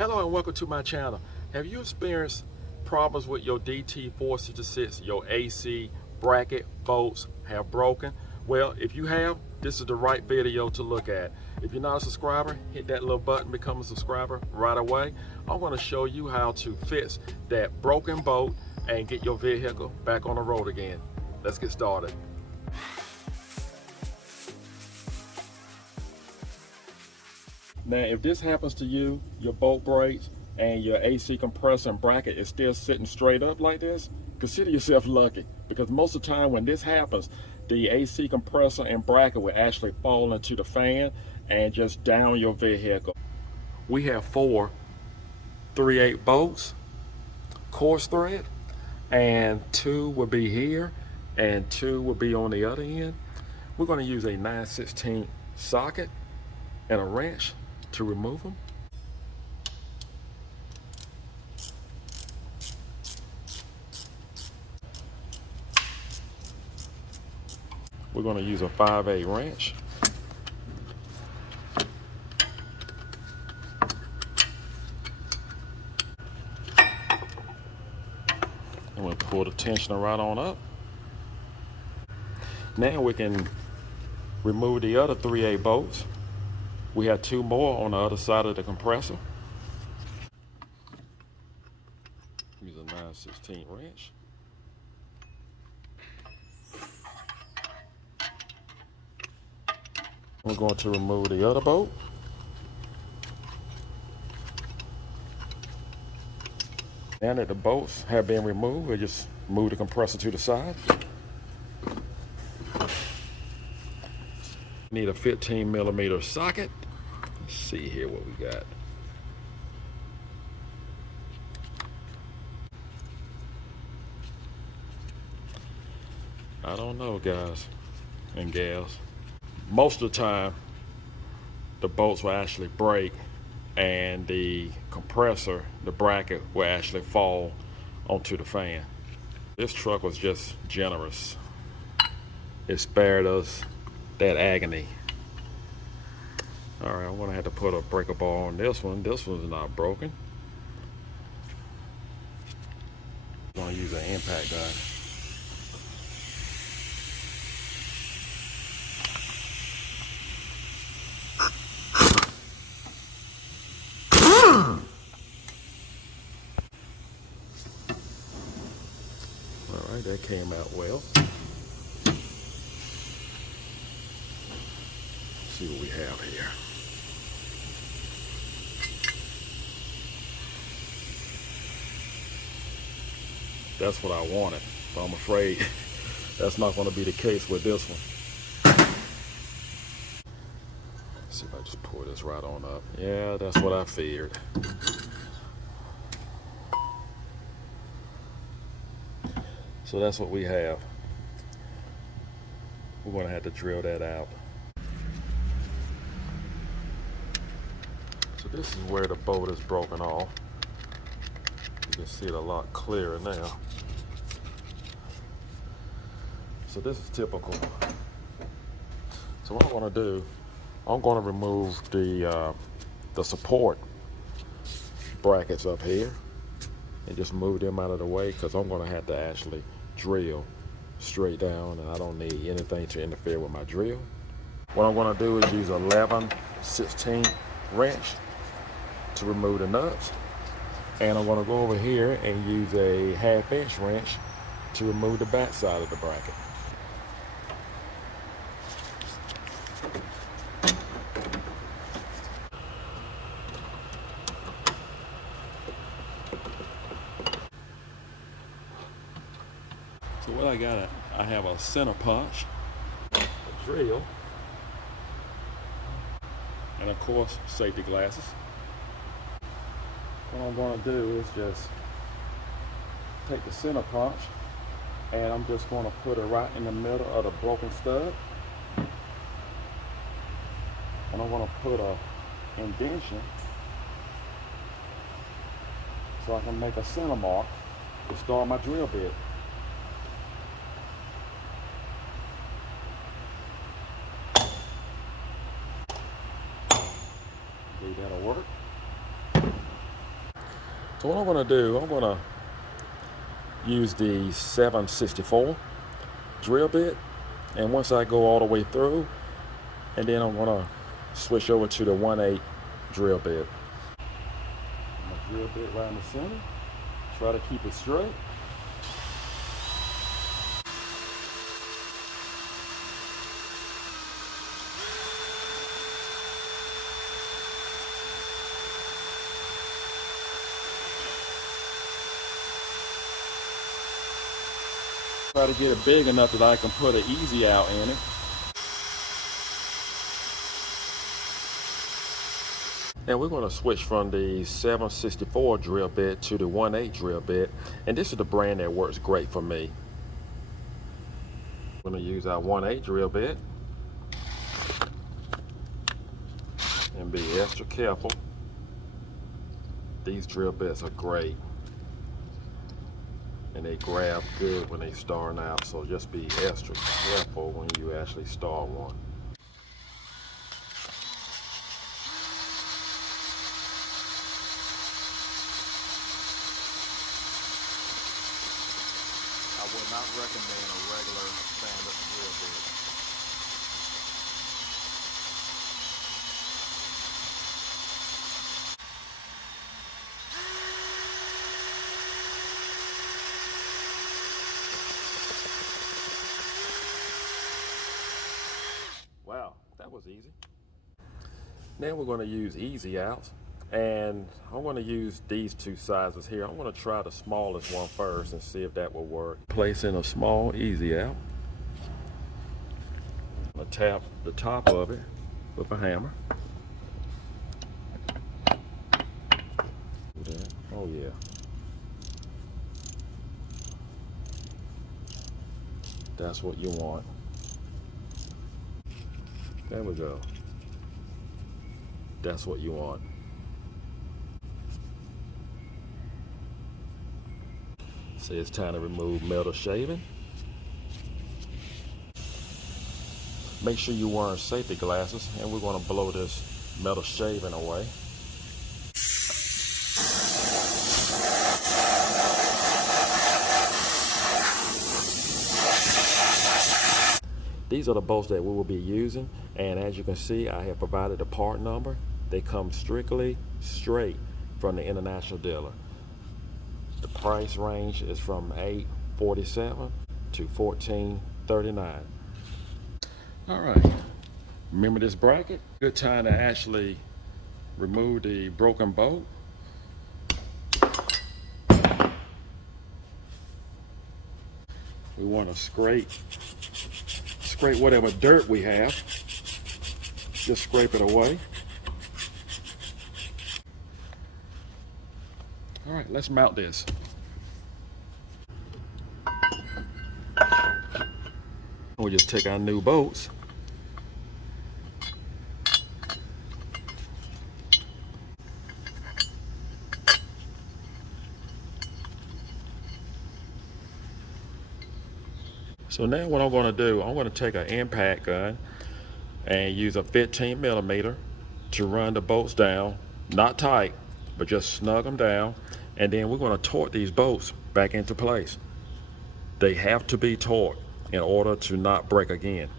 Hello and welcome to my channel. Have you experienced problems with your DT466, your AC bracket bolts have broken? Well, if you have, this is the right video to look at. If you're not a subscriber, hit that little button, become a subscriber right away. I'm going to show you how to fix that broken bolt and get your vehicle back on the road again. Let's get started. Now, if this happens to you, your bolt breaks and your AC compressor and bracket is still sitting straight up like this, consider yourself lucky, because most of the time when this happens, the AC compressor and bracket will actually fall into the fan and just down your vehicle. We have 4 3/8 bolts, coarse thread, and 2 will be here and 2 will be on the other end. We're going to use a 9/16 socket and a wrench to remove them. We're going to use a 5/8 wrench. And we'll pull the tensioner right on up. Now we can remove the other 3/8 bolts. We have 2 more on the other side of the compressor. Use a 9/16 wrench. We're going to remove the other bolt. Now that the bolts have been removed, we just move the compressor to the side. Need a 15mm socket. Let's see here what we got. I don't know, guys and gals. Most of the time, the bolts will actually break and the compressor, the bracket, will actually fall onto the fan. This truck was just generous. It spared us that agony. All right, I'm gonna have to put a breaker bar on this one. This one's not broken. I'm gonna use an impact gun. All right, that came out well. Let's see what we have here. That's what I wanted, but I'm afraid that's not going to be the case with this one. Let's see if I just pour this right on up. Yeah, that's what I feared. So that's what we have. We're going to have to drill that out. So this is where the bolt is broken off. You can see it a lot clearer now. So this is typical. So what I'm going to do, I'm going to remove the support brackets up here and just move them out of the way, because I'm going to have to actually drill straight down, and I don't need anything to interfere with my drill. What I'm going to do is use a 11/16 wrench to remove the nuts, and I'm going to go over here and use a 1/2" wrench to remove the back side of the bracket. So what I have a center punch, a drill, and of course safety glasses. What I'm going to do is just take the center punch, and I'm just going to put it right in the middle of the broken stud, and I'm going to put a indentation so I can make a center mark to start my drill bit. That'll work. So what I'm going to do, I'm going to use the 764 drill bit, and once I go all the way through, and then I'm going to switch over to the 1/8 drill bit. My drill bit right in the center. Try to keep it straight. Try to get it big enough that I can put an easy out in it. And we're going to switch from the 764 drill bit to the 1/8 drill bit, and this is the brand that works great for me. I'm going to use our 1/8 drill bit and be extra careful. These drill bits are great and they grab good when they starting out, so just be extra careful when you actually start one. I would not recommend a regular standard drill bit. Wow, that was easy. Now we're going to use easy outs, and I'm going to use these two sizes here. I'm going to try the smallest one first and see if that will work. Place in a small easy out. I'm going to tap the top of it with a hammer. Oh yeah. That's what you want. There we go. That's what you want. So it's time to remove metal shaving. Make sure you're wearing safety glasses, and we're going to blow this metal shaving away. These are the bolts that we will be using, and as you can see, I have provided a part number. They come strictly straight from the international dealer. The price range is from $847 to $1439. All right, remember this bracket? Good time to actually remove the broken bolt. We want to scrape whatever dirt we have. Just scrape it away. All right, let's mount this. We'll just take our new bolts. So now what I'm going to do, I'm going to take an impact gun and use a 15mm to run the bolts down, not tight, but just snug them down, and then we're going to torque these bolts back into place. They have to be torqued in order to not break again.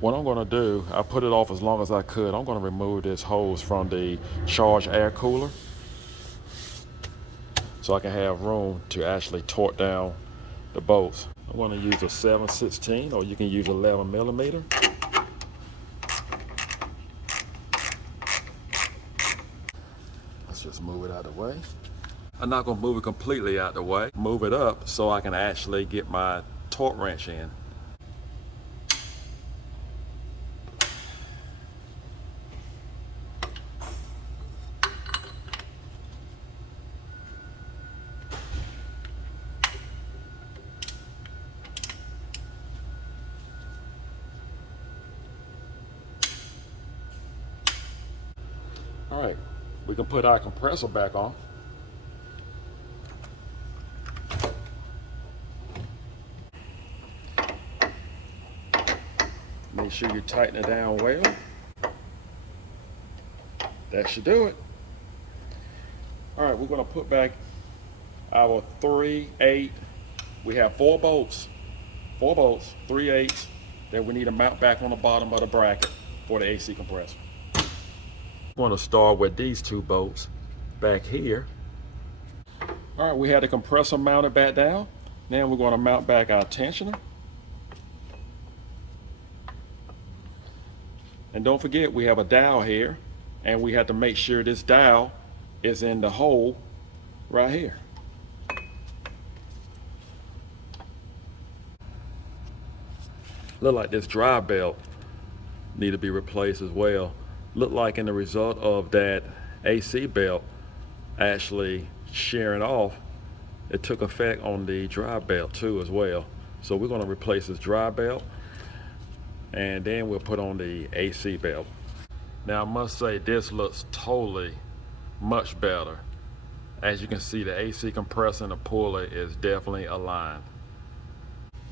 What I'm going to do, I put it off as long as I could. I'm going to remove this hose from the charged air cooler so I can have room to actually torque down the bolts. I'm going to use a 7/16, or you can use 11mm. Let's just move it out of the way. I'm not going to move it completely out the way. Move it up so I can actually get my torque wrench in. put our compressor back on. Make sure you tighten it down well. That should do it. All right, we're gonna put back our 3/8. We have 4 bolts, 3/8 that we need to mount back on the bottom of the bracket for the AC compressor. I'm gonna start with these 2 bolts back here. All right, we had the compressor mounted back down. Now we're gonna mount back our tensioner. And don't forget, we have a dowel here, and we have to make sure this dowel is in the hole right here. Look like this drive belt need to be replaced as well. Look like in the result of that AC belt actually shearing off, it took effect on the drive belt too as well. So we're going to replace this drive belt, and then we'll put on the AC belt. Now I must say, this looks totally much better. As you can see, the AC compressor and the pulley is definitely aligned.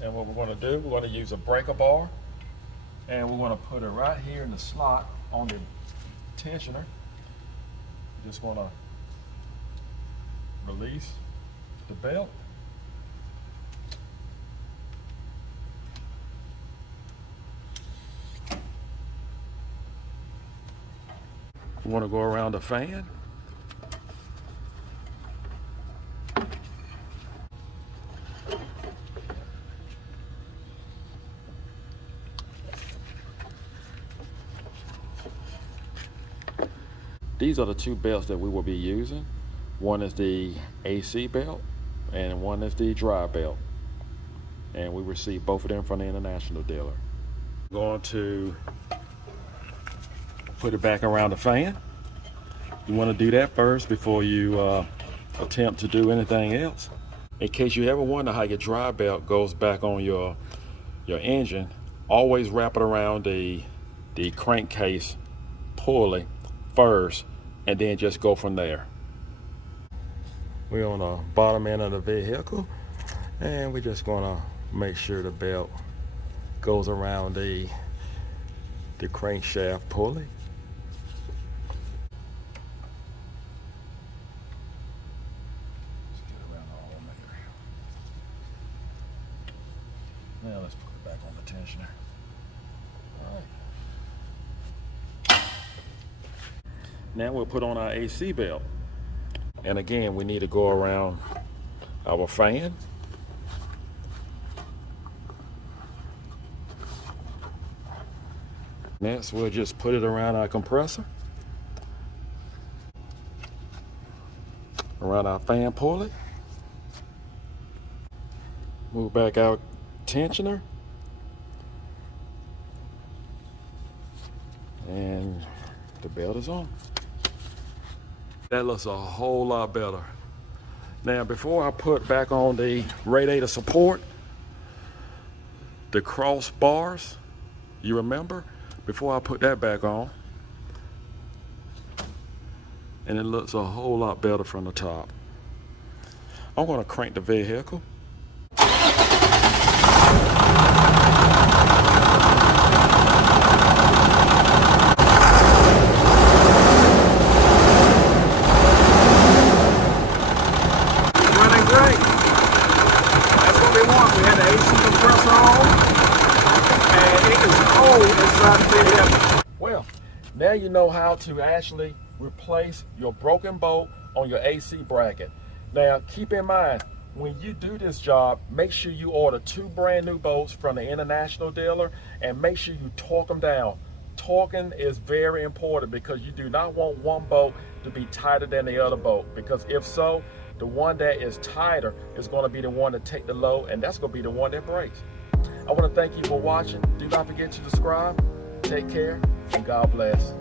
And what we're going to do, we're going to use a breaker bar, and we're going to put it right here in the slot on the tensioner. Just want to release the belt. We want to go around the fan. These are the 2 belts that we will be using. One is the AC belt and one is the dry belt. And we received both of them from the international dealer. I'm going to put it back around the fan. You want to do that first before you attempt to do anything else. In case you ever wonder how your dry belt goes back on your engine, always wrap it around the crankcase pulley first, and then just go from there. We're on the bottom end of the vehicle, and we're just gonna make sure the belt goes around the crankshaft pulley. Now let's put it back on the tensioner. All right. Now we'll put on our AC belt. And again, we need to go around our fan. Next, we'll just put it around our compressor, around our fan pulley. Move back our tensioner. And the belt is on. That looks a whole lot better. Now, before I put back on the radiator support, the cross bars, you remember? Before I put that back on, and it looks a whole lot better from the top. I'm going to crank the vehicle. Well, now you know how to actually replace your broken bolt on your AC bracket. Now, keep in mind, when you do this job, make sure you order 2 brand new bolts from the international dealer, and make sure you torque them down. Torquing is very important because you do not want one bolt to be tighter than the other bolt, because if so, the one that is tighter is going to be the one to take the load, and that's going to be the one that breaks. I want to thank you for watching. Do not forget to subscribe. Take care, and God bless.